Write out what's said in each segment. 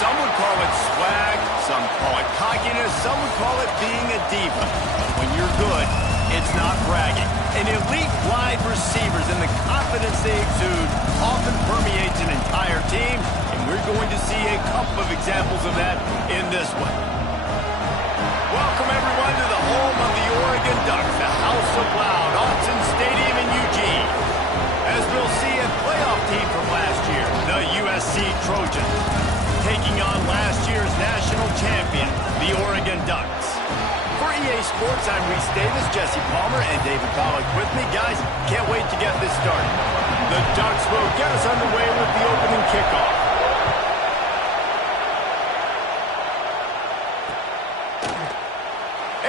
Some would call it swag, some call it cockiness, some would call it being a diva. When you're good, it's not bragging. An elite wide receivers and the confidence they exude often permeates an entire team, and we're going to see a couple of examples of that in this one. Welcome, everyone, to the home of the Oregon Ducks, the House of Loud, Autzen Stadium in Eugene. As we'll see a playoff team from last year, the USC Trojans, taking on last year's national champion, the Oregon Ducks. For EA Sports, I'm Reese Davis, Jesse Palmer, and David Pollack with me. Guys, can't wait to get this started. The Ducks will get us underway with the opening kickoff.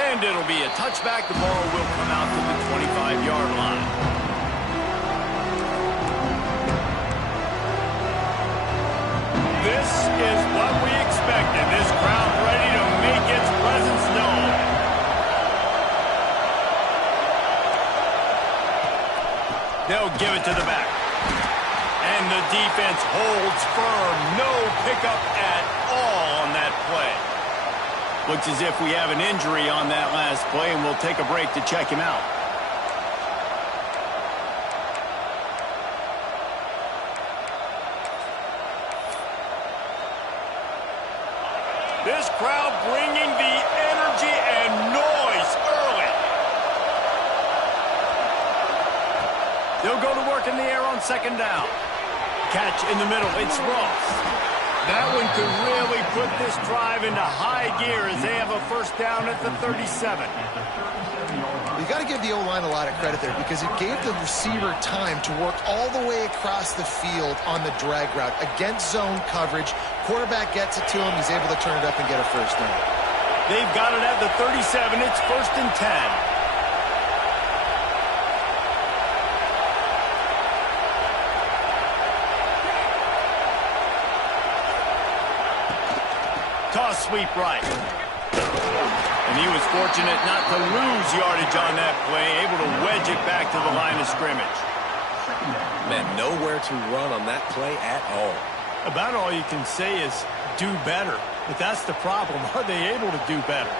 And it'll be a touchback. The ball will come out to the 25-yard line. This is what we expected. This crowd ready to make its presence known. They'll give it to the back. And the defense holds firm. No pickup at all on that play. Looks as if we have an injury on that last play, and we'll take a break to check him out. This crowd bringing the energy and noise early. They'll go to work in the air on second down. Catch in the middle. It's Ross. That one could really put this drive into high gear as they have a first down at the 37. You got to give the O-line a lot of credit there because it gave the receiver time to work all the way across the field on the drag route against zone coverage. Quarterback gets it to him. He's able to turn it up and get a first down. They've got it at the 37. It's 1st and 10. Toss sweep right. And he was fortunate not to lose yardage on that play, able to wedge it back to the line of scrimmage. Man, nowhere to run on that play at all. About all you can say is do better. But that's the problem. Are they able to do better?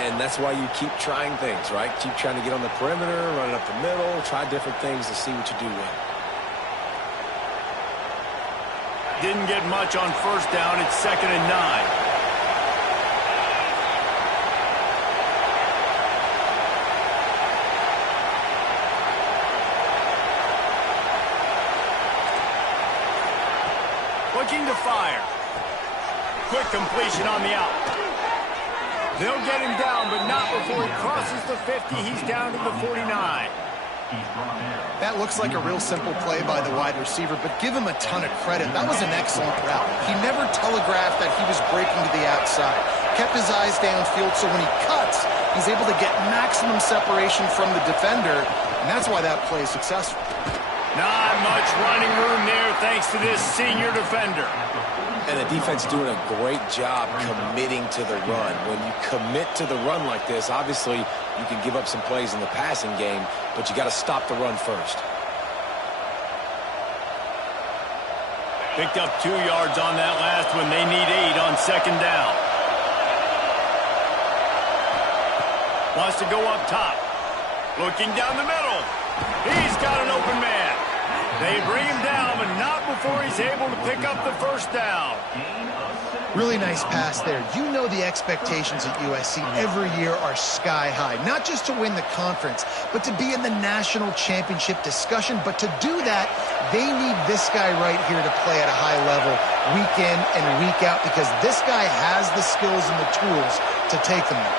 And that's why you keep trying things, right? Keep trying to get on the perimeter, run it up the middle, try different things to see what you do well. Didn't get much on first down. It's 2nd and 9. Looking to fire. Quick completion on the out. They'll get him down, but not before he crosses the 50. He's down to the 49. That looks like a real simple play by the wide receiver, but give him a ton of credit. That was an excellent route. He never telegraphed that he was breaking to the outside. Kept his eyes downfield, so when he cuts, he's able to get maximum separation from the defender, and that's why that play is successful. Not much running room there thanks to this senior defender. And the defense doing a great job committing to the run. When you commit to the run like this, obviously you can give up some plays in the passing game, but you got to stop the run first. Picked up 2 yards on that last one. They need 8 on second down. Wants to go up top. Looking down the middle. He's got an open man. They bring him down, but not before he's able to pick up the first down. Really nice pass there. You know the expectations at USC every year are sky high. Not just to win the conference, but to be in the national championship discussion. But to do that, they need this guy right here to play at a high level week in and week out because this guy has the skills and the tools to take them there.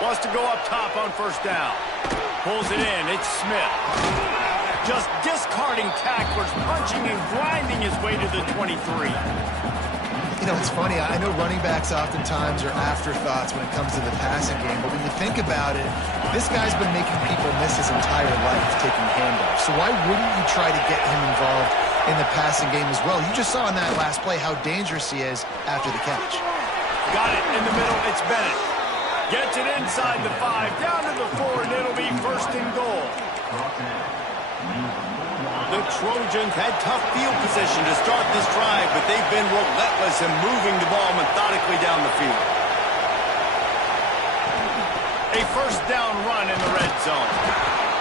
Wants to go up top on first down. Pulls it in. It's Smith. Just discarding tacklers, punching and grinding his way to the 23. You know, it's funny. I know running backs oftentimes are afterthoughts when it comes to the passing game, but when you think about it, this guy's been making people miss his entire life taking handoffs. So why wouldn't you try to get him involved in the passing game as well? You just saw in that last play how dangerous he is after the catch. Got it in the middle. It's Bennett. Gets it inside the 5, down to the 4, and it'll be 1st and The Trojans had tough field position to start this drive, but they've been relentless in moving the ball methodically down the field. A first down run in the red zone.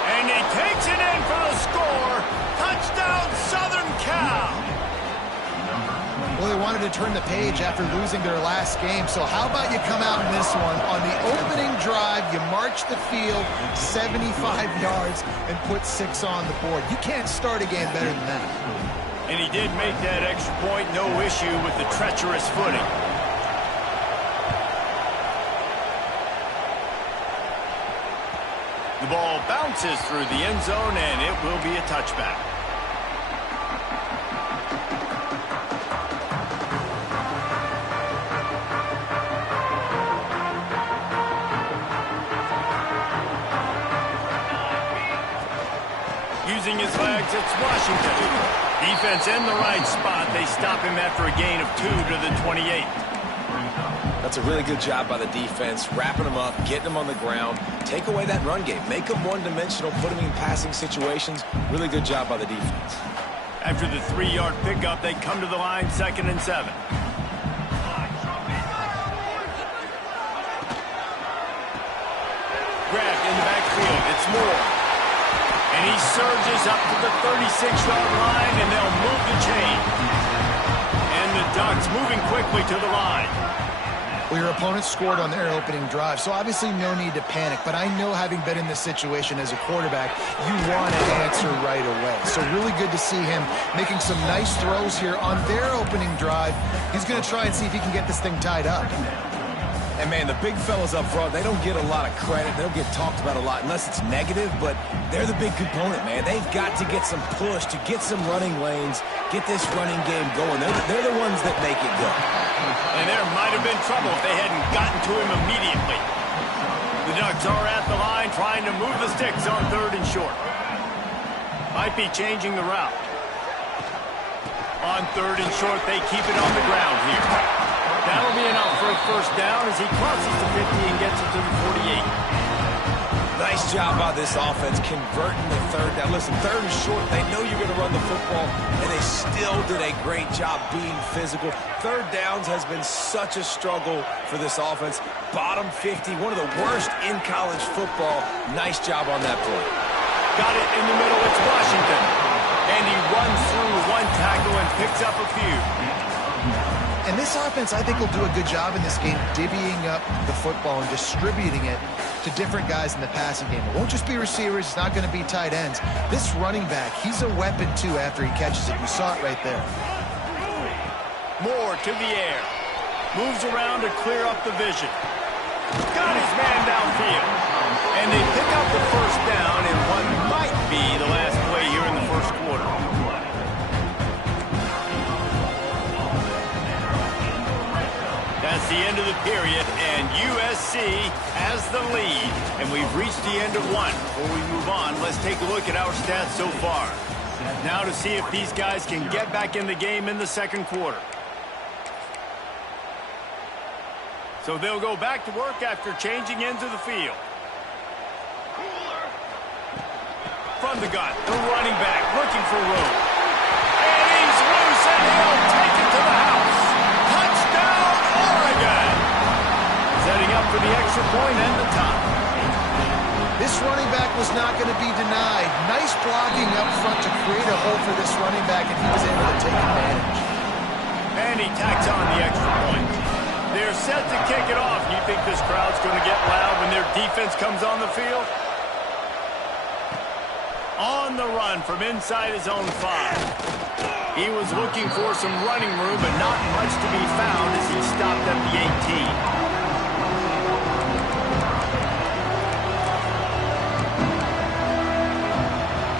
And he takes it in for the score. Touchdown, Southern Cal. Well, they wanted to turn the page after losing their last game, so how about you come out in this one? On the opening drive, you march the field 75 yards and put 6 on the board. You can't start a game better than that. And he did make that extra point, no issue with the treacherous footing. The ball bounces through the end zone, and it will be a touchback. Using his legs, it's Washington. Defense in the right spot. They stop him after a gain of 2 to the 28. That's a really good job by the defense, wrapping them up, getting them on the ground. Take away that run game. Make them one-dimensional, put them in passing situations. Really good job by the defense. After the 3-yard pickup, they come to the line, 2nd and 7. Grabbed in the backfield. It's Moore. And he surges up to the 36-yard line, and they'll move the chain. And the Ducks moving quickly to the line. Well, your opponent scored on their opening drive, so obviously no need to panic. But I know, having been in this situation as a quarterback, you want to answer right away. So really good to see him making some nice throws here on their opening drive. He's going to try and see if he can get this thing tied up. And, man, the big fellas up front, they don't get a lot of credit. They don't get talked about a lot unless it's negative, but they're the big component, man. They've got to get some push, to get some running lanes, get this running game going. They're the ones that make it go. And there might have been trouble if they hadn't gotten to him immediately. The Ducks are at the line trying to move the sticks on 3rd and short. Might be changing the route. On 3rd and short, they keep it on the ground here. That'll be enough for a first down as he crosses the 50 and gets it to the 48. Nice job by this offense converting the 3rd down. Listen, 3rd and short, they know you're going to run the football, and they still did a great job being physical. 3rd downs has been such a struggle for this offense. Bottom 50, one of the worst in college football. Nice job on that play. Got it in the middle. It's Washington. And he runs through one tackle and picks up a few. And this offense, I think, will do a good job in this game divvying up the football and distributing it to different guys in the passing game. It won't just be receivers. It's not going to be tight ends. This running back, he's a weapon, too, after he catches it. You saw it right there. Moore to the air. Moves around to clear up the vision. Got his man downfield. And they pick up the first down in what might be the last play here in the first quarter. That's the end of the period, and USC has the lead. And we've reached the end of one. Before we move on, let's take a look at our stats so far. Now to see if these guys can get back in the game in the second quarter. So they'll go back to work after changing into the field. From the gun, the running back looking for room. And he's loose, and he'll take it to the house. Touchdown, Oregon! Setting up for the extra point and the tie. This running back was not going to be denied. Nice blocking up front to create a hole for this running back, and he was able to take advantage. And he tacks on the extra point. They're set to kick it off. You think this crowd's going to get loud when their defense comes on the field? On the run from inside his own 5. He was looking for some running room, but not much to be found as he stopped at the 18.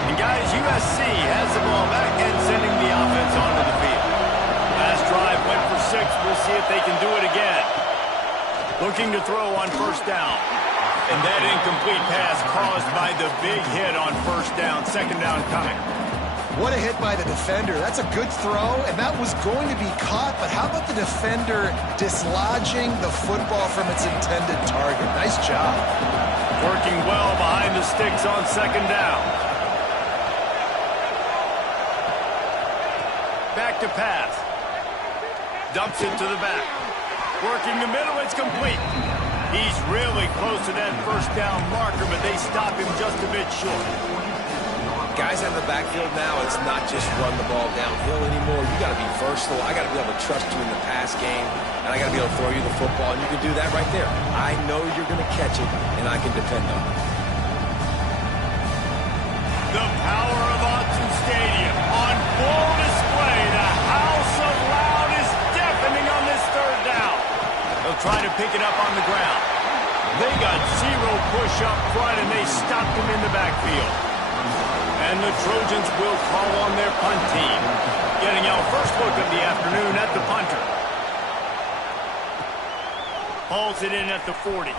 And guys, USC has the ball back and sending the offense onto the field. Last drive went for 6. We'll see if they can do it again. Looking to throw on first down. And that incomplete pass caused by the big hit on first down. Second down coming. What a hit by the defender. That's a good throw, and that was going to be caught. But how about the defender dislodging the football from its intended target? Nice job. Working well behind the sticks on second down. back to pass. Dumps it to the back. Working the middle, it's complete. He's really close to that first down marker, but they stop him just a bit short. Guys in the backfield now, it's not just run the ball downhill anymore. You got to be versatile. I got to be able to trust you in the pass game, and I got to be able to throw you the football, and you can do that right there. I know you're going to catch it, and I can depend on it. The power of Autzen Stadium on full display. The house of loud is deafening on this third down. They'll try to pick it up on the ground. They got zero push up front, and they stopped him in the backfield. And the Trojans will call on their punt team. Getting our first look of the afternoon at the punter. Hauls it in at the 40.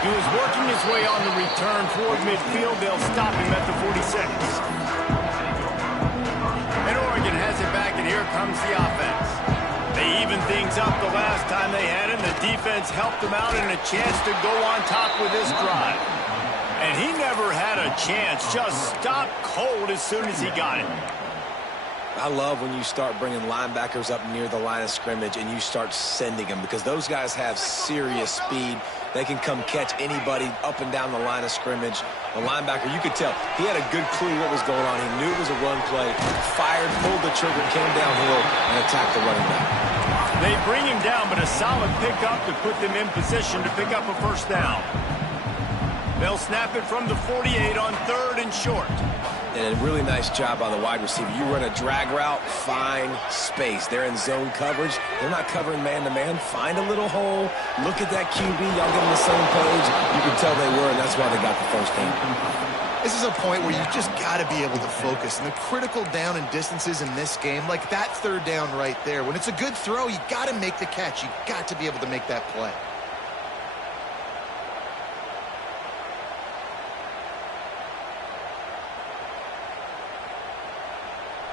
He was working his way on the return toward midfield. They'll stop him at the 46. And Oregon has it back, and here comes the offense. They evened things up the last time they had it. The defense helped them out and a chance to go on top with this drive. And he never had a chance, just stopped cold as soon as he got it. I love when you start bringing linebackers up near the line of scrimmage and you start sending them, because those guys have serious speed. They can come catch anybody up and down the line of scrimmage. The linebacker, you could tell, he had a good clue what was going on. He knew it was a run play, fired, pulled the trigger, came downhill, and attacked the running back. They bring him down, but a solid pickup to put them in position to pick up a first down. They'll snap it from the 48 on third and short. And a really nice job by the wide receiver. You run a drag route, find space. They're in zone coverage. They're not covering man-to-man. Find a little hole. Look at that QB. Y'all get on the same page. You can tell they were, and that's why they got the first down. This is a point where you just got to be able to focus. And the critical down and distances in this game, like that third down right there, when it's a good throw, you got to make the catch. You got to be able to make that play.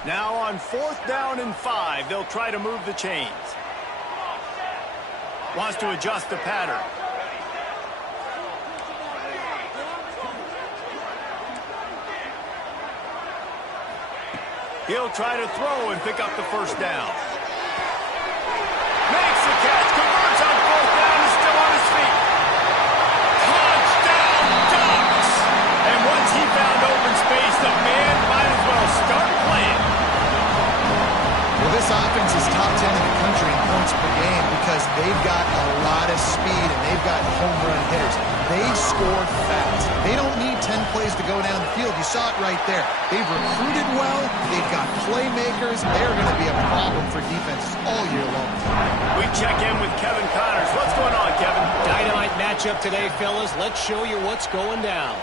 Now on 4th down and 5, they'll try to move the chains. Wants to adjust the pattern. He'll try to throw and pick up the first down. Makes the catch, converts on 4th down, is still on his feet. Touchdown, Ducks! And once he found open space, the man might as well start playing. Well, this offense is top 10 in the country in points per game because they've got a lot of speed and they've got home run hitters. They score fast. They don't need 10 plays to go down the field. You saw it right there. They've recruited well. They've got playmakers. They're going to be a problem for defenses all year long. We check in with Kevin Connors. What's going on, Kevin? Dynamite matchup today, fellas. Let's show you what's going down.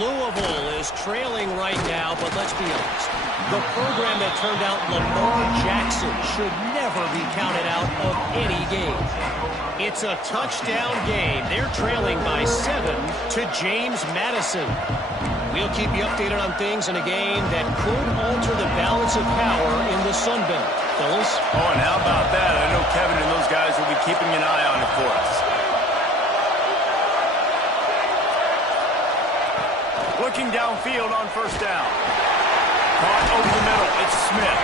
Louisville is trailing right now, but let's be honest. The program that turned out Lamar Jackson should never be counted out of any game. It's a touchdown game. They're trailing by 7 to James Madison. We'll keep you updated on things in a game that could alter the balance of power in the Sun Belt. Fellas? Oh, and how about that? I know Kevin and those guys will be keeping an eye on it for us. Looking downfield on first down. Caught over the middle. It's Smith.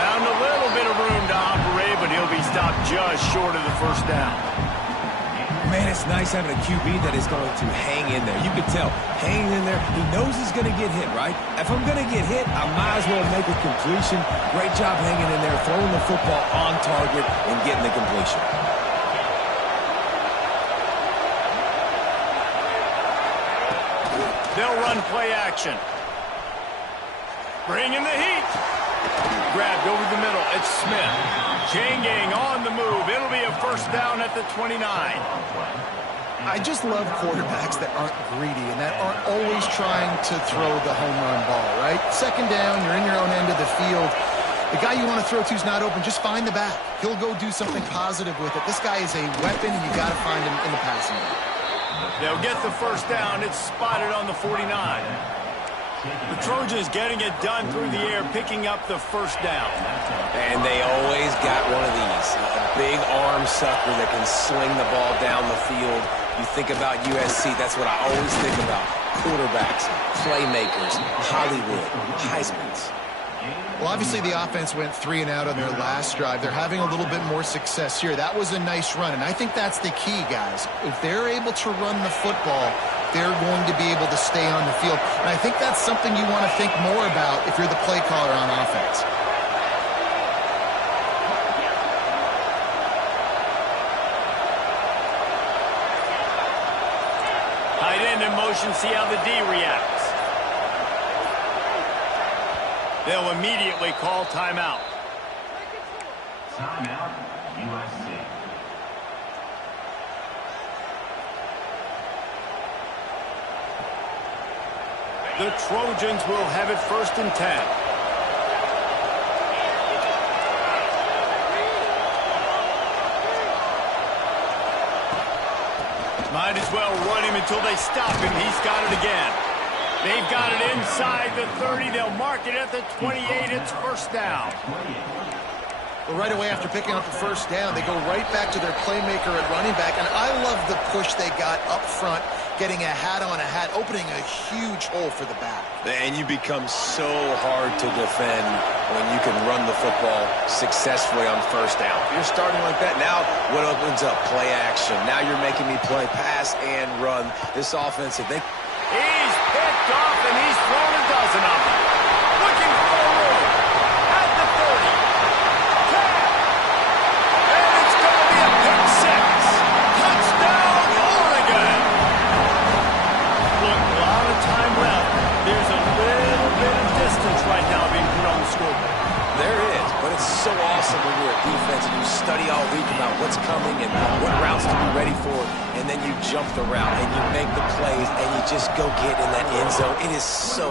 Found a little bit of room to operate, but he'll be stopped just short of the first down. Man, it's nice having a QB that is going to hang in there. You can tell, hanging in there, he knows he's going to get hit, right? If I'm going to get hit, I might as well make a completion. Great job hanging in there, throwing the football on target and getting the completion. They'll run play action. Bringing the heat. Grabbed over the middle. It's Smith. Chain gang on the move. It'll be a first down at the 29. I just love quarterbacks that aren't greedy and that aren't always trying to throw the home run ball, right? Second down, you're in your own end of the field. The guy you want to throw to is not open. Just find the back. He'll go do something positive with it. This guy is a weapon, and you got to find him in the passing game. They'll get the first down. It's spotted on the 49. The Trojans getting it done through the air, picking up the first down. And they always got one of these. A big arm sucker that can sling the ball down the field. You think about USC, that's what I always think about. Quarterbacks, playmakers, Hollywood, Heismans. Well, obviously the offense went 3 and out on their last drive. They're having a little bit more success here. That was a nice run, and I think that's the key, guys. If they're able to run the football, they're going to be able to stay on the field. And I think that's something you want to think more about if you're the play caller on offense. Tight end in motion, see how the D reacts. They'll immediately call timeout. Timeout, USC. The Trojans will have it 1st and 10. Might as well run him until they stop him. He's got it again. They've got it inside the 30. They'll mark it at the 28. It's 1st down. Well, right away after picking up the 1st down, they go right back to their playmaker at running back. And I love the push they got up front, getting a hat on a hat, opening a huge hole for the back. And you become so hard to defend when you can run the football successfully on 1st down. You're starting like that. Now what opens up? Play action. Now you're making me play pass and run. This offense, if they... He's picked off, and he's thrown a dozen of them. Looking for a room at the 30. 10. And it's going to be a pick 6. Touchdown, Oregon. Look, a lot of time left. There's a little bit of distance right now being put on the scoreboard. There is, but it's so awesome when you're a defense and you study all week about what's coming and what routes to be ready for, and then you jump the route and you make the plays and you just go get in that end zone. It is so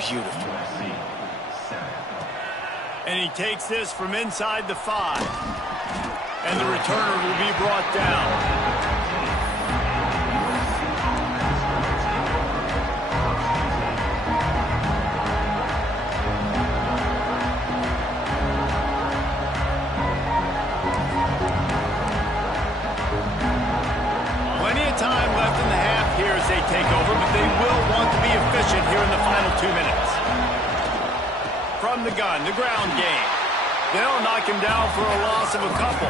beautiful. And he takes this from inside the 5. And the returner will be brought down. Time left in the half here as they take over, but they will want to be efficient here in the final 2 minutes. From the gun, the ground game. They'll knock him down for a loss of a couple.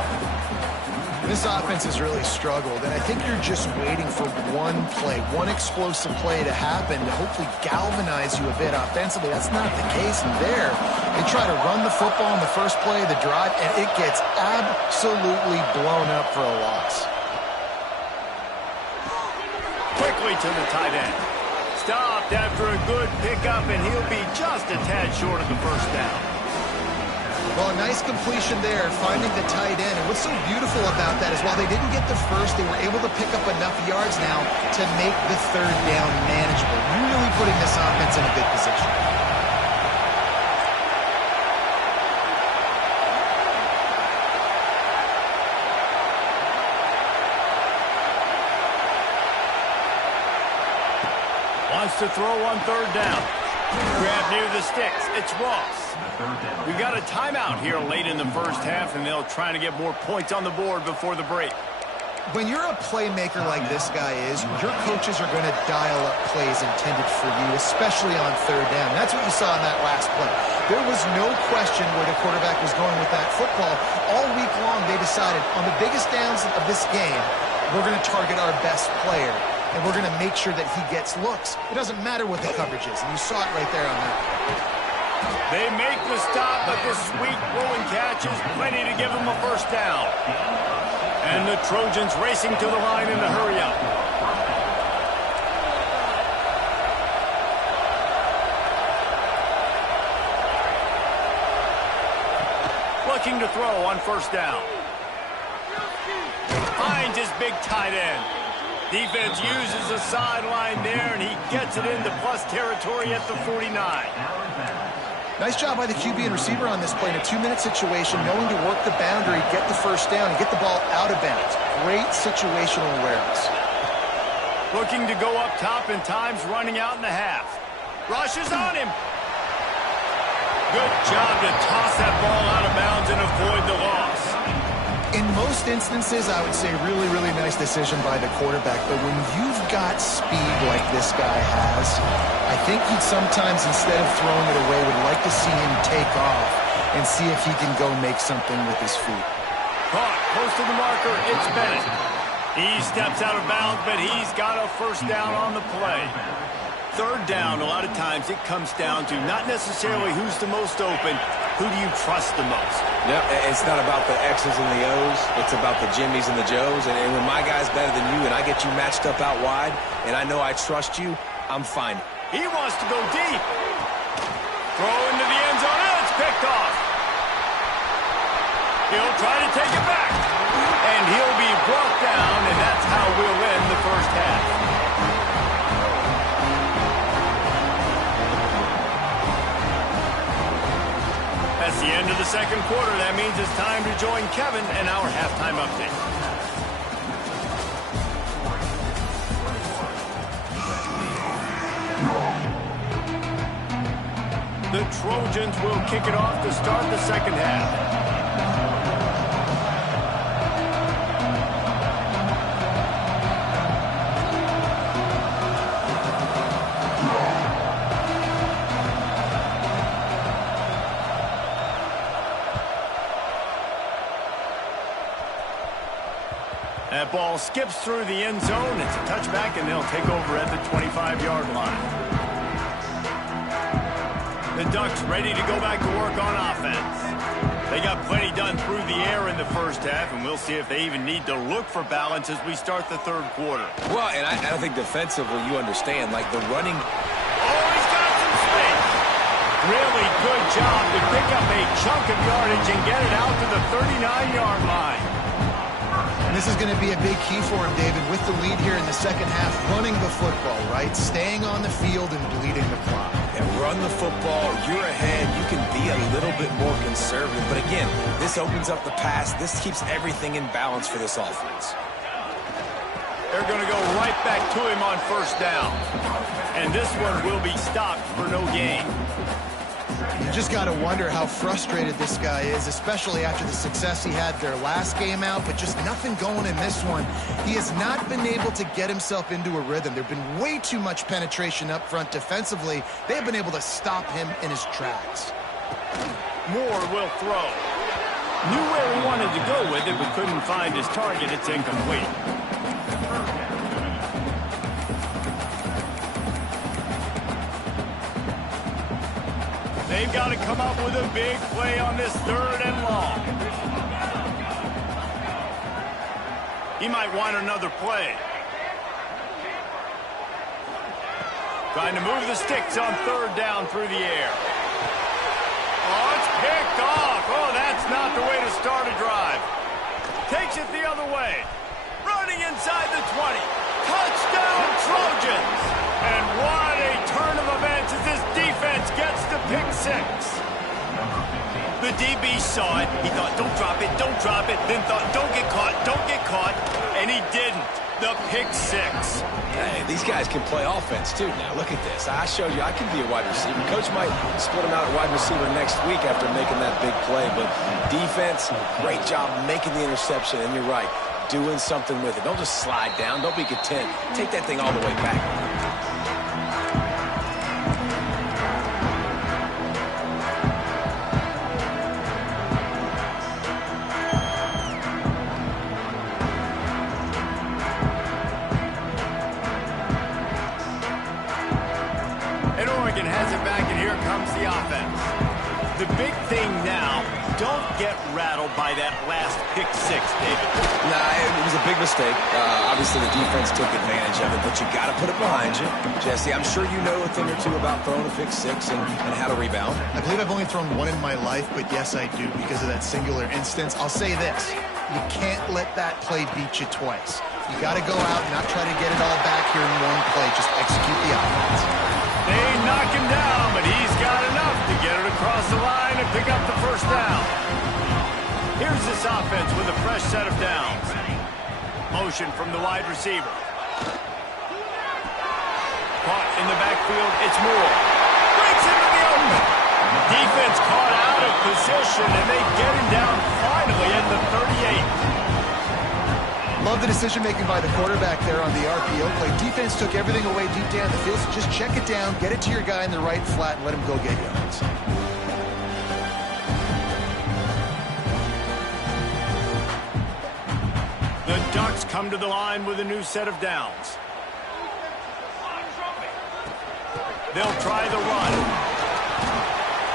This offense has really struggled, and I think you're just waiting for one play, one explosive play to happen to hopefully galvanize you a bit offensively. That's not the case in there. They try to run the football in the first play of the drive, and it gets absolutely blown up for a loss. Quickly to the tight end. Stopped after a good pickup, and he'll be just a tad short of the 1st down. Well, a nice completion there, finding the tight end. And what's so beautiful about that is while they didn't get the first, they were able to pick up enough yards now to make the 3rd down manageable. Really putting this offense in a good position. Wants to throw on 3rd down. Grab near the sticks. It's Ross. We got a timeout here late in the 1st half, and they'll try to get more points on the board before the break. When you're a playmaker like this guy is, your coaches are going to dial up plays intended for you, especially on 3rd down. That's what you saw in that last play. There was no question where the quarterback was going with that football. All week long, they decided on the biggest downs of this game, we're going to target our best player, and we're going to make sure that he gets looks. It doesn't matter what the coverage is, and you saw it right there on that. They make the stop, but the sweet rolling catch is plenty to give them a 1st down. And the Trojans racing to the line in the hurry-up. Looking to throw on 1st down. Finds his big tight end. Defense uses the sideline there, and he gets it into plus territory at the 49. Nice job by the QB and receiver on this play in a 2-minute situation, knowing to work the boundary, get the 1st down, and get the ball out of bounds. Great situational awareness. Looking to go up top, and time's running out in the half. Rushes on him. Good job to toss that ball out of bounds and avoid the loss. In most instances, I would say really, really nice decision by the quarterback. But when you've got speed like this guy has, I think he'd sometimes, instead of throwing it away, would like to see him take off and see if he can go make something with his feet. Caught, close to the marker, it's Bennett. He steps out of bounds, but he's got a first down on the play. Third down, a lot of times it comes down to not necessarily who's the most open, who do you trust the most? Yep, it's not about the X's and the O's. It's about the Jimmies and the Joes. And when my guy's better than you and I get you matched up out wide and I know I trust you, I'm fine. He wants to go deep. Throw into the end zone, and it's picked off. He'll try to take it back. And he'll be brought down, and that's how we'll end the first half. That's the end of the second quarter. That means it's time to join Kevin and our halftime update. The Trojans will kick it off to start the second half. That ball skips through the end zone. It's a touchback, and they'll take over at the 25-yard line. The Ducks ready to go back to work on offense. They got plenty done through the air in the first half, and we'll see if they even need to look for balance as we start the third quarter. Well, and I think defensively you understand, like the running. Oh, he's got some space. Really good job to pick up a chunk of yardage and get it out to the 39-yard line. This is going to be a big key for him, David, with the lead here in the second half, running the football, right? Staying on the field and bleeding the clock. And run the football, you're ahead, you can be a little bit more conservative. But again, this opens up the pass. This keeps everything in balance for this offense. They're going to go right back to him on first down. And this one will be stopped for no gain. You just got to wonder how frustrated this guy is, especially after the success he had their last game out, but just nothing going in this one. He has not been able to get himself into a rhythm. There's been way too much penetration up front defensively. They have been able to stop him in his tracks. Moore will throw. Knew where he wanted to go with it, but couldn't find his target. It's incomplete. They've got to come up with a big play on this third and long. He might want another play. Trying to move the sticks on third down through the air. Oh, it's picked off. Oh, that's not the way to start a drive. Takes it the other way. Running inside the 20. Touchdown, Trojans! And what a turn of events as this defense gets to pick six. The DB saw it. He thought, don't drop it, don't drop it. Then thought, don't get caught. And he didn't. The pick six. Hey, these guys can play offense, too. Now, look at this. I showed you I can be a wide receiver. Coach might split him out at wide receiver next week after making that big play. But defense, great job making the interception. And you're right, doing something with it. Don't just slide down. Don't be content. Take that thing all the way back. Has it back, and here comes the offense. The big thing now, don't get rattled by that last pick six, David. Nah, it was a big mistake. Obviously, the defense took advantage of it, but you got to put it behind you. Jesse, I'm sure you know a thing or two about throwing a pick six and how to rebound. I believe I've only thrown one in my life, but yes, I do because of that singular instance. I'll say this. You can't let that play beat you twice. You got to go out and not try to get it all back here in one play. Just execute the offense. They knock him down, but he's got enough to get it across the line and pick up the first down. Here's this offense with a fresh set of downs. Motion from the wide receiver. Caught in the backfield, it's Moore. Breaks into the open. Defense caught out of position, and they get him down finally at the 38. Love the decision-making by the quarterback there on the RPO play. Defense took everything away deep down the field, so just check it down, get it to your guy in the right flat, and let him go get yards. The Ducks come to the line with a new set of downs. They'll try the run.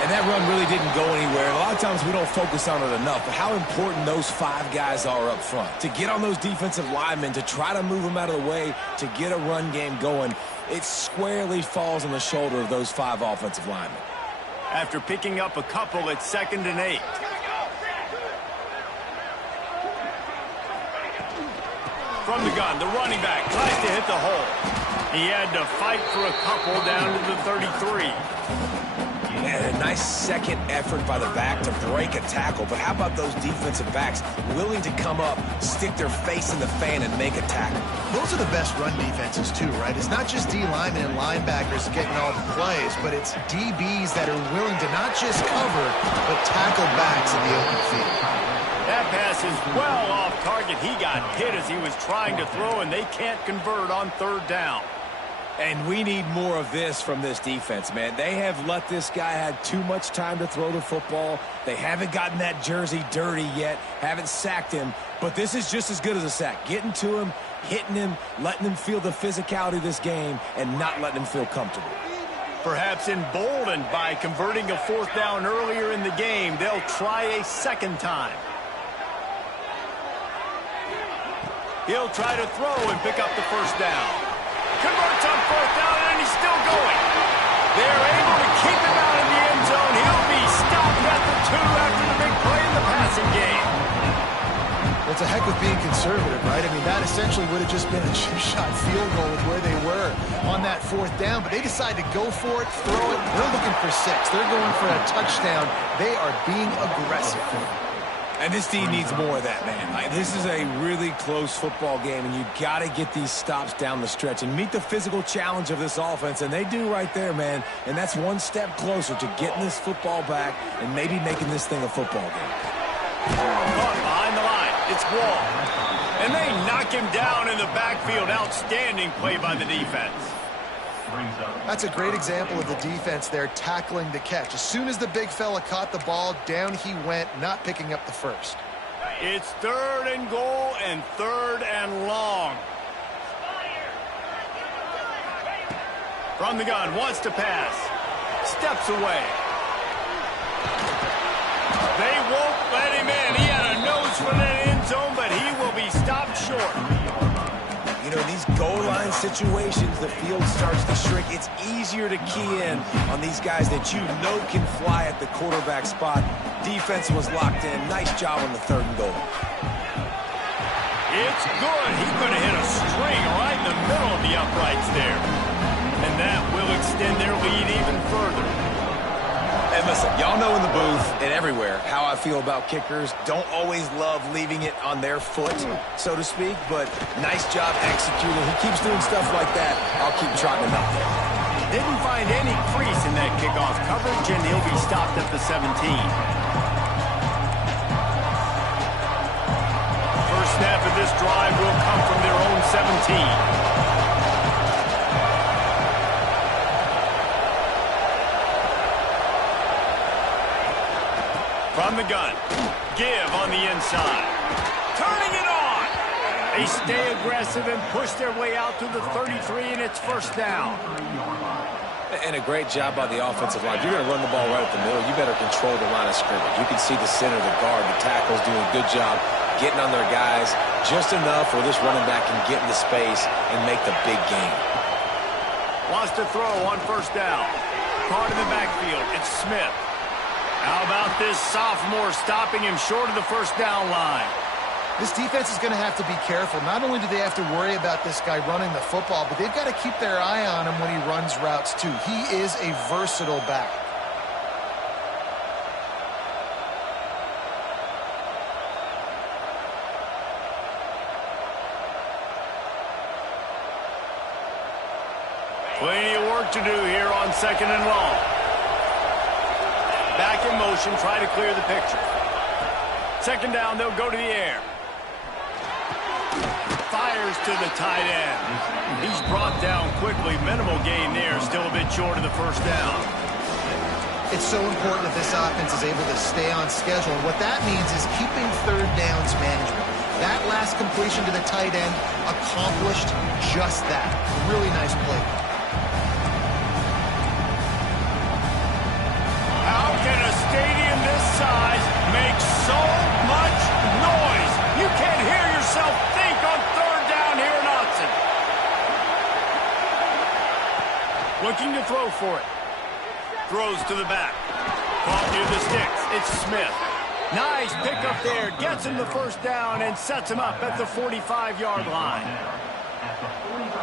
And that run really didn't go anywhere. And a lot of times we don't focus on it enough, but how important those 5 guys are up front. To get on those defensive linemen, to try to move them out of the way, to get a run game going, it squarely falls on the shoulder of those 5 offensive linemen. After picking up a couple, it's 2nd and 8. From the gun, the running back tries to hit the hole. He had to fight for a couple down to the 33. And a nice second effort by the back to break a tackle. But how about those defensive backs willing to come up, stick their face in the fan, and make a tackle? Those are the best run defenses, too, right? It's not just D linemen and linebackers getting all the plays, but it's DBs that are willing to not just cover, but tackle backs in the open field. That pass is well off target. He got hit as he was trying to throw, and they can't convert on 3rd down. And we need more of this from this defense, man. They have let this guy have too much time to throw the football. They haven't gotten that jersey dirty yet, haven't sacked him. But this is just as good as a sack. Getting to him, hitting him, letting him feel the physicality of this game, and not letting him feel comfortable. Perhaps emboldened by converting a 4th down earlier in the game, they'll try a 2nd time. He'll try to throw and pick up the 1st down. Converts on 4th down, and he's still going. They're able to keep him out of the end zone. He'll be stopped at the 2 after the big play in the passing game. Well, it's a heck of being conservative, right? I mean, that essentially would have just been a chip-shot field goal with where they were on that 4th down, but they decided to go for it, throw it. They're looking for 6. They're going for a touchdown. They are being aggressive. And this team needs more of that, man. This is a really close football game, and you got to get these stops down the stretch and meet the physical challenge of this offense, and they do right there, man. And that's one step closer to getting this football back and maybe making this thing a football game. Caught behind the line. It's Wall. And they knock him down in the backfield. Outstanding play by the defense. That's a great example of the defense there tackling the catch. As soon as the big fella caught the ball, down he went, not picking up the 1st. It's 3rd and goal and 3rd and long. From the gun, wants to pass. Steps away. They won't let him in. He had a nose for that end zone, but he will be stopped short. You know, in these goal line situations, the field starts to shrink. It's easier to key in on these guys that you know can fly at the quarterback spot. Defense was locked in. Nice job on the 3rd and goal. It's good. He could have hit a string right in the middle of the uprights there. And that will extend their lead even further. And listen, y'all know in the booth and everywhere how I feel about kickers. Don't always love leaving it on their foot, so to speak, but nice job executing. He keeps doing stuff like that. I'll keep trotting him out there. Didn't find any crease in that kickoff coverage, and he'll be stopped at the 17. First snap of this drive will come from their own 17. From the gun, give on the inside. Turning it on. They stay aggressive and push their way out to the 33, and it's 1st down. And a great job by the offensive line. If you're going to run the ball right at the middle, you better control the line of scrimmage. You can see the center, the guard, the tackles doing a good job getting on their guys just enough where this running back can get into space and make the big game. Wants to throw on 1st down. Caught in the backfield. It's Smith. How about this sophomore stopping him short of the 1st down line? This defense is going to have to be careful. Not only do they have to worry about this guy running the football, but they've got to keep their eye on him when he runs routes too. He is a versatile back. Plenty of work to do here on 2nd and long. back in motion, try to clear the picture. Second down, they'll go to the air. Fires to the tight end. He's brought down quickly. Minimal gain there, still a bit short of the first down. It's so important that this offense is able to stay on schedule. And what that means is keeping third downs management. That last completion to the tight end accomplished just that. Really nice play. How can a stadium this size make so much noise? You can't hear yourself think on third down here in Autzen. Looking to throw for it. Throws to the back. Caught near the sticks. It's Smith. Nice pickup there. Gets him the first down and sets him up at the 45-yard line.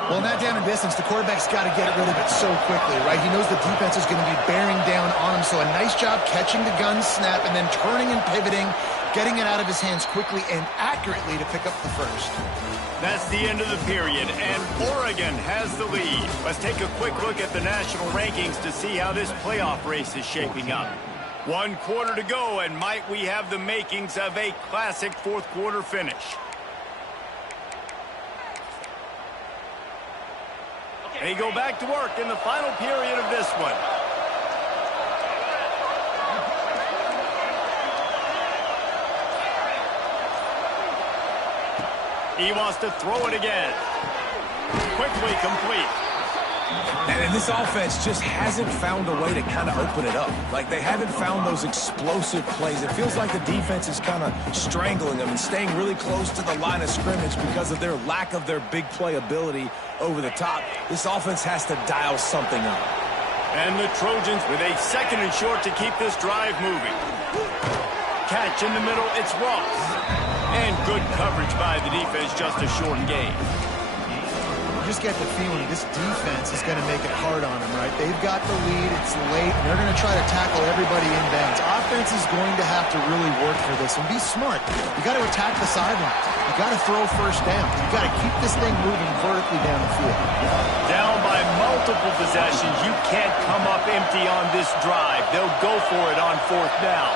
Well, in that down and distance, the quarterback's got to get rid of it so quickly, right? He knows the defense is going to be bearing down on him, so a nice job catching the gun snap and then turning and pivoting, getting it out of his hands quickly and accurately to pick up the first. That's the end of the period, and Oregon has the lead. Let's take a quick look at the national rankings to see how this playoff race is shaping up. 1 quarter to go, and might we have the makings of a classic fourth-quarter finish. They go back to work in the final period of this one. He wants to throw it again. Quickly complete. And this offense just hasn't found a way to kind of open it up. Like, they haven't found those explosive plays. It feels like the defense is kind of strangling them and staying really close to the line of scrimmage because of their lack of their big play ability over the top. This offense has to dial something up. And the Trojans with a second and short to keep this drive moving. Catch in the middle, it's Ross. And good coverage by the defense, just a short gain. You just get the feeling this defense is going to make it hard on them, right? They've got the lead, it's late, and they're going to try to tackle everybody in bounds. Offense is going to have to really work for this and be smart. You got to attack the sidelines. You got to throw first down. You got to keep this thing moving vertically down the field. Down by multiple possessions, you can't come up empty on this drive. They'll go for it on fourth down.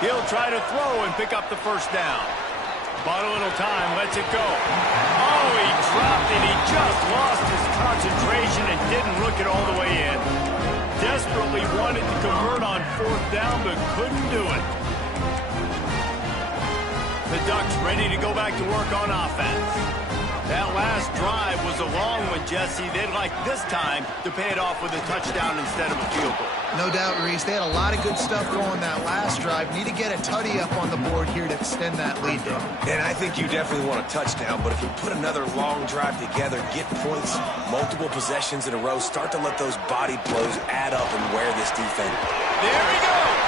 He'll try to throw and pick up the first down. Bought a little time, lets it go. Oh, he dropped it. He just lost his concentration and didn't look it all the way in. Desperately wanted to convert on fourth down, but couldn't do it. The Ducks ready to go back to work on offense. That last drive was a long one, Jesse. They'd like this time to pay it off with a touchdown instead of a field goal. No doubt, Reese. They had a lot of good stuff going that last drive. Need to get a tutty up on the board here to extend that lead down. And I think you definitely want a touchdown, but if you put another long drive together, get points, multiple possessions in a row, start to let those body blows add up and wear this defense. There he goes.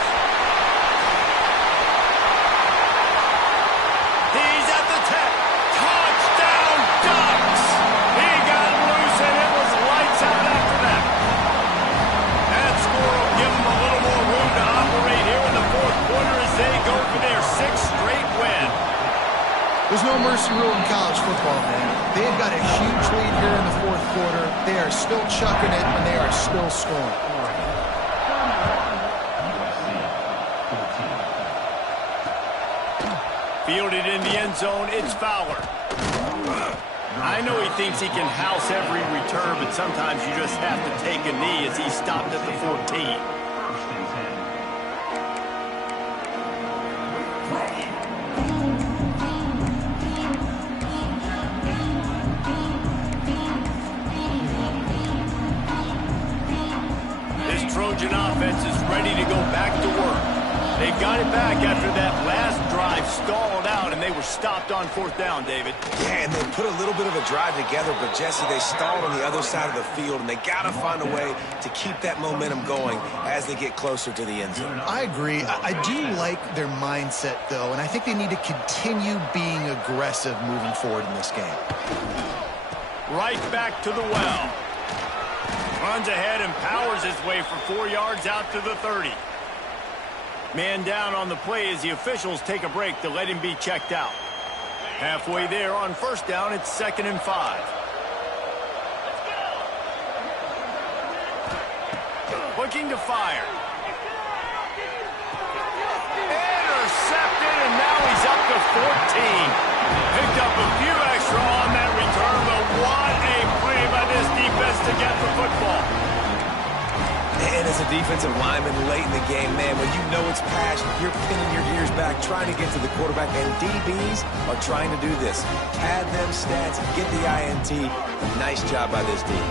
He's at the 10. Touchdown, Ducks. He got loose, and it was lights out after that. That score will give them a little more room to operate here in the fourth quarter as they go for their 6th straight win. There's no mercy rule in college football, man. They've got a huge lead here in the fourth quarter. They are still chucking it, and they are still scoring. Fielded in the end zone, it's Fowler. I know he thinks he can house every return, but sometimes you just have to take a knee as he stopped at the 14. This Trojan offense is ready to go back to work. They got it back after that last drive stalled out, and they were stopped on fourth down, David. Yeah, and they put a little bit of a drive together, but, Jesse, they stalled on the other side of the field, and they got to find a way to keep that momentum going as they get closer to the end zone. I agree. I do like their mindset, though, and I think they need to continue being aggressive moving forward in this game. Right back to the well. Runs ahead and powers his way for 4 yards out to the 30. Man down on the play as the officials take a break to let him be checked out. Halfway there on first down, it's 2nd and 5. Looking to fire. Intercepted, and now he's up to 14. Picked up a few extra on that return, but what a play by this defense to get the football. And as a defensive lineman late in the game, man, when you know it's passion, you're pinning your ears back, trying to get to the quarterback, and DBs are trying to do this. Pad them stats, get the INT. Nice job by this team.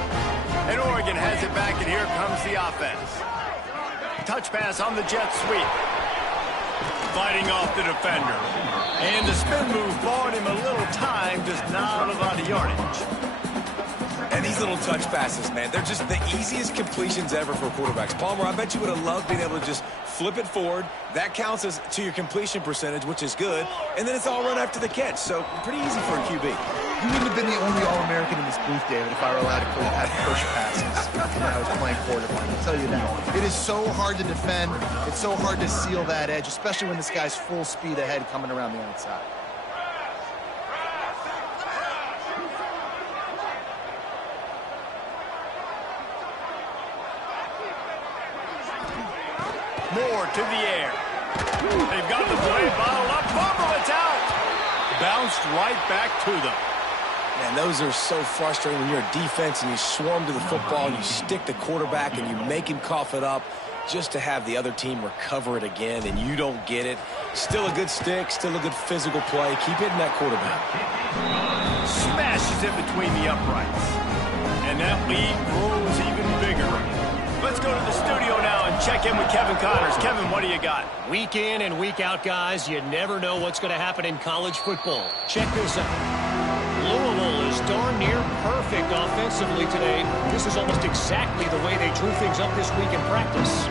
And Oregon has it back, and here comes the offense. Touch pass on the jet sweep. Fighting off the defender. And the spin move bought him a little time, just not a lot of yardage. And these little touch passes, man, they're just the easiest completions ever for quarterbacks. Palmer, I bet you would have loved being able to just flip it forward. That counts as to your completion percentage, which is good. And then it's all run after the catch. So pretty easy for a QB. You wouldn't have been the only All-American in this booth, David, if I were allowed to have push passes when I was playing quarterback. I'll tell you that. It is so hard to defend. It's so hard to seal that edge, especially when this guy's full speed ahead coming around the outside. Moore to the air. They've got the play bottled up. Fumble, it's out. Bounced right back to them. Man, those are so frustrating when you're a defense and you swarm to the football, and you stick the quarterback and you make him cough it up just to have the other team recover it again, and you don't get it. Still a good stick, still a good physical play. Keep hitting that quarterback. Smashes it between the uprights. And that lead grows even bigger. Let's go to the studio now and check in with Kevin Connors. Kevin, what do you got? Week in and week out, guys, you never know what's going to happen in college football. Check this out. Louisville is darn near perfect offensively today. This is almost exactly the way they drew things up this week in practice.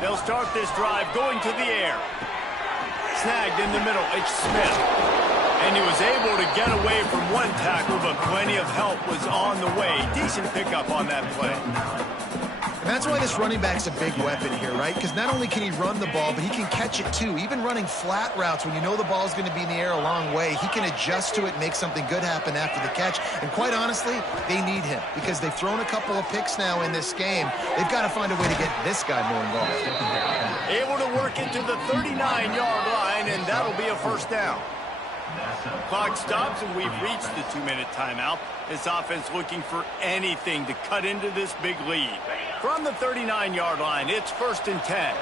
They'll start this drive going to the air. Snagged in the middle, it's Smith. And he was able to get away from one tackle, but plenty of help was on the way. Decent pickup on that play. And that's why this running back's a big weapon here, right? Because not only can he run the ball, but he can catch it too. Even running flat routes when you know the ball's going to be in the air a long way, he can adjust to it, make something good happen after the catch. And quite honestly, they need him because they've thrown a couple of picks now in this game. They've got to find a way to get this guy more involved. Able to work it to the 39-yard line, and that'll be a first down. Clock stops, and we've reached the 2-minute timeout. This offense looking for anything to cut into this big lead. From the 39-yard line, it's 1st and 10.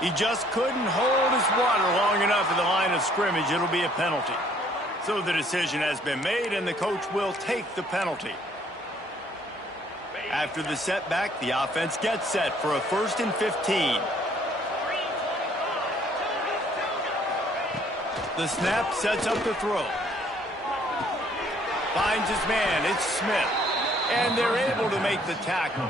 He just couldn't hold his water long enough at the line of scrimmage. It'll be a penalty. So the decision has been made, and the coach will take the penalty. After the setback, the offense gets set for a 1st and 15. The snap sets up the throw. Finds his man, it's Smith. And they're able to make the tackle.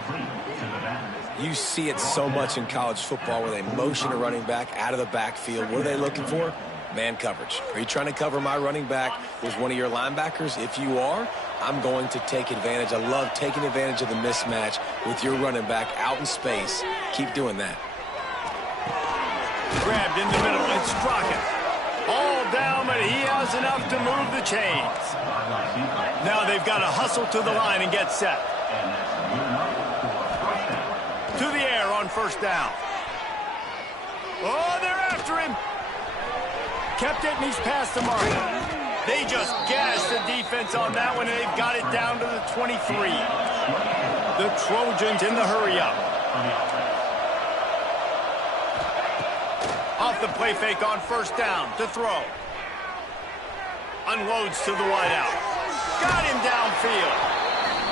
You see it so much in college football where they motion a running back out of the backfield. What are they looking for? Man coverage. Are you trying to cover my running back with one of your linebackers? If you are, I'm going to take advantage. I love taking advantage of the mismatch with your running back out in space. Keep doing that. Grabbed in the middle, it's Strockett. All down, but he has enough to move the chains. Now they've got to hustle to the line and get set. To the air on 1st down. Oh, they're after him. Kept it, and he's past the mark. They just gashed the defense on that one, and they've got it down to the 23. The Trojans in the hurry-up. Off the play fake on 1st down to throw. Unloads to the wideout. Got him downfield.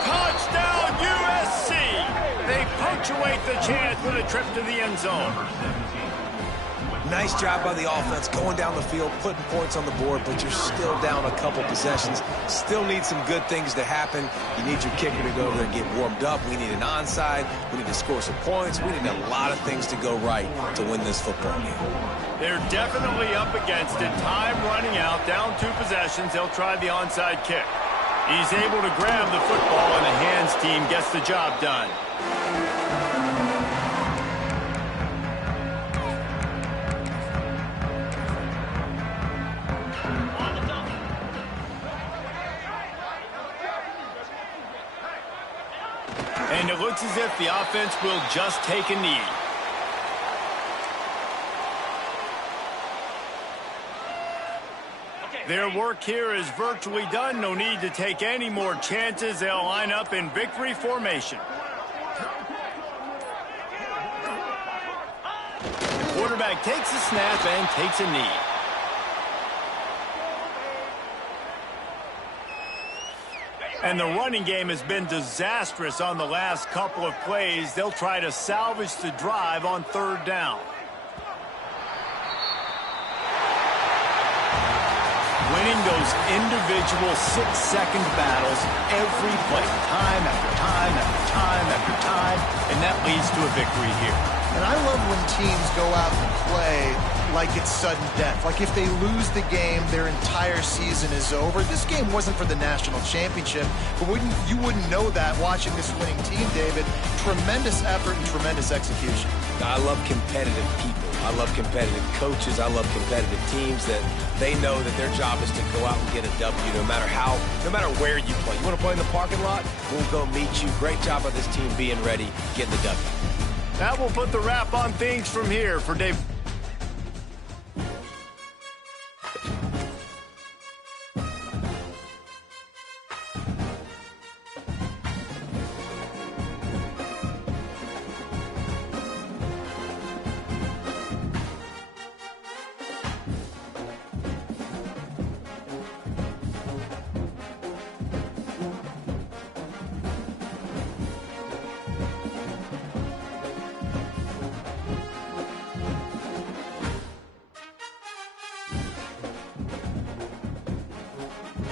Touchdown, USC! They punctuate the chance with a trip to the end zone. nice job by the offense going down the field, putting points on the board, but you're still down a couple possessions. Still need some good things to happen. You need your kicker to go over there and get warmed up. We need an onside. We need to score some points. We need a lot of things to go right to win this football game. They're definitely up against it. Time running out, down 2 possessions. They'll try the onside kick. He's able to grab the football, and the hands team gets the job done. And it looks as if the offense will just take a knee. Their work here is virtually done. No need to take any more chances. They'll line up in victory formation. The quarterback takes a snap and takes a knee. And the running game has been disastrous on the last couple of plays. They'll try to salvage the drive on 3rd down. Winning those individual 6-second battles every play, time after time after time after time, and that leads to a victory here. And I love when teams go out and play like it's sudden death. Like if they lose the game, their entire season is over. This game wasn't for the national championship, but you wouldn't know that watching this winning team, David. Tremendous effort and tremendous execution. I love competitive people. I love competitive coaches. I love competitive teams that they know that their job is to go out and get a W no matter where you play. You want to play in the parking lot? We'll go meet you. Great job of this team being ready, getting the W. That will put the wrap on things from here for Dave.